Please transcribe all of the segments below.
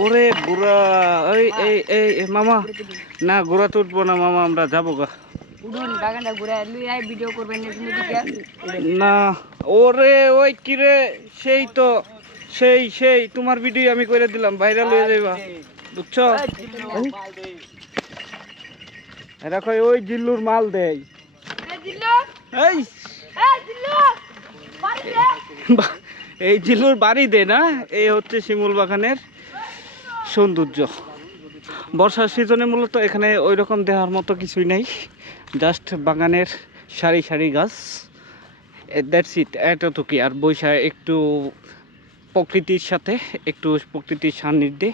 ওরে বুড়া এই এই এই মামা। না গোড়া তো উঠবো না মামা আমরা যাব গা। না ওরে ওই কিরে সেই তো সেই সেই তোমার ভিডিও আমি করে দিলাম ভাইরাল হয়ে যাইবা। বুঝছ? এরা কয় ওই জিল্লুর মাল দেয় এই। এই জিল্লুর বাড়ি দে না এই হচ্ছে শিমুল বাগানের। সৌন্দর্য। বর্ষার সিজনে মূলত এখানে ওই রকম দেওয়ার মতো কিছুই নাই। জাস্ট বাগানের সারি সারি গাছ। দ্যাটস ইট এতটুকুই। আর বৈশাখ একটু প্রকৃতির সাথে, একটু প্রকৃতির সান্নিধ্যে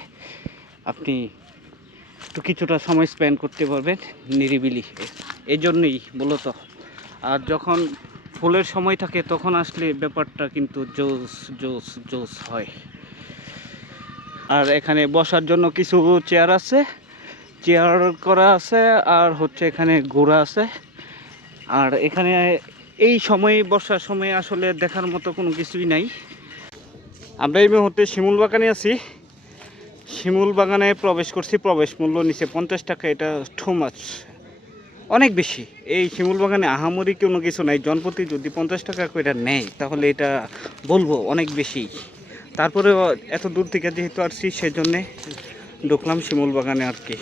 আপনি একটু কিছুটা সময় স্পেন্ড করতে পারবেন নিরিবিলি। এই জন্যই মূলত। আর যখন ফুলের সময় থাকে, তখন আসলে ব্যাপারটা কিন্তু জোস জোস জোস হয়। আর এখানে বসার জন্য কিছু চেয়ার আছে, চেয়ার করা আছে আর হচ্ছে এখানে ঘোড়া আছে। আর এখানে এই সময় বর্ষার সময় আসলে দেখার মতো কোনো কিছুই নাই। আমরা এই মুহূর্তে শিমুল বাগানে আছি। শিমুল বাগানে প্রবেশ করছি, প্রবেশ মূল্য নিচে পঞ্চাশ টাকা, এটা টু মাছ অনেক বেশি। এই শিমুল বাগানে আহামরি কোনো কিছু নাই। জনপ্রতি যদি পঞ্চাশ টাকা করে নেয়, তাহলে এটা বলব অনেক বেশি। তারপরে এত দূর থেকে যেহেতু আসছি সেজন্যে ঢুকলাম শিমুল বাগানে আর কি।